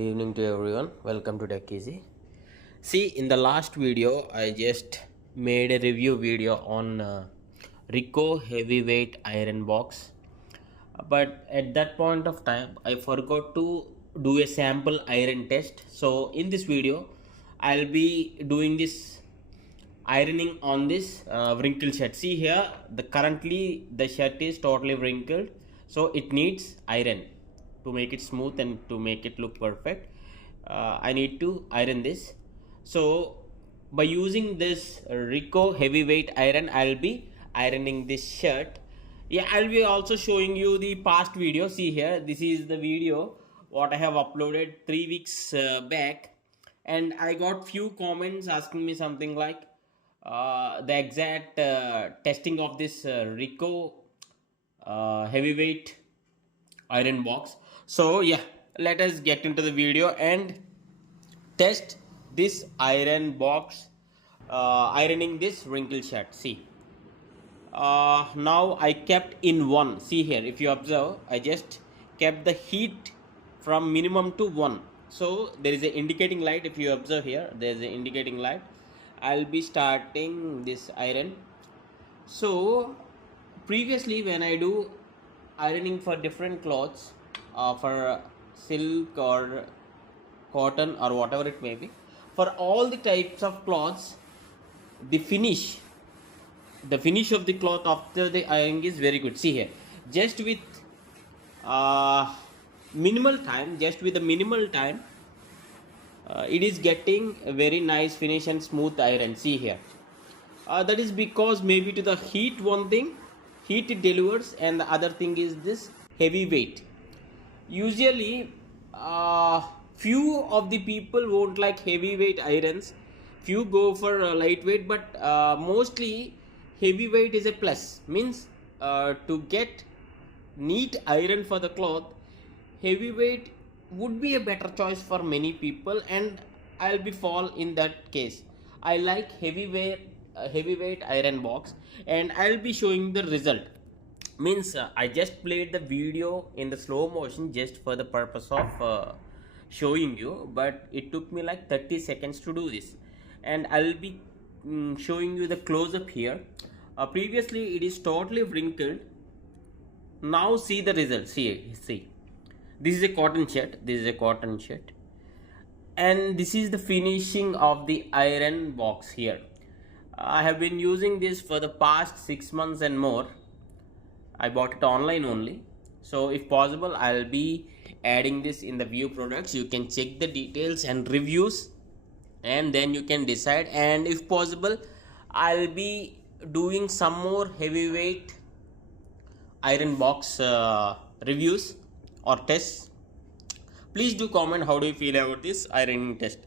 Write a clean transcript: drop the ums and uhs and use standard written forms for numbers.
Good evening to everyone. Welcome to Tech Easy. See, in the last video, I just made a review video on Rico heavyweight iron box. But at that point of time, I forgot to do a sample iron test. So in this video, I'll be doing this ironing on this wrinkled shirt. See here, currently the shirt is totally wrinkled, so it needs iron to make it smooth and to make it look perfect. I need to iron this. So by using this Rico heavyweight iron, I'll be ironing this shirt. Yeah, I'll be also showing you the past video. See here, this is the video what I have uploaded 3 weeks back, and I got few comments asking me something like the exact testing of this Rico heavyweight iron box. So yeah, let us get into the video and test this iron box, ironing this wrinkled shirt. See, now I kept in 1. See here, if you observe, I just kept the heat from minimum to 1. So there is an indicating light. If you observe here, there is an indicating light. I'll be starting this iron. So previously when I do ironing for different clothes, for silk or cotton or whatever it may be, for all the types of cloths, the finish of the cloth after the ironing is very good. See here, just with minimal time, it is getting a very nice finish and smooth iron. See here, that is because maybe to the heat, one thing, heat it delivers, and the other thing is this heavy weight. Usually few of the people won't like heavyweight irons, few go for lightweight, but mostly heavyweight is a plus. Means to get neat iron for the cloth, heavyweight would be a better choice for many people, and I'll be fall in that case. I like heavyweight iron box, and I'll be showing the result. Means I just played the video in the slow motion just for the purpose of showing you, but it took me like 30 seconds to do this, and I'll be showing you the close-up here. Previously it is totally wrinkled. Now see the result. See, this is a cotton shirt, and this is the finishing of the iron box here. I have been using this for the past 6 months and more. I bought it online only, so if possible I'll be adding this in the view products. You can check the details and reviews, and then you can decide. And if possible, I'll be doing some more heavyweight iron box reviews or tests. Please do comment how do you feel about this ironing test.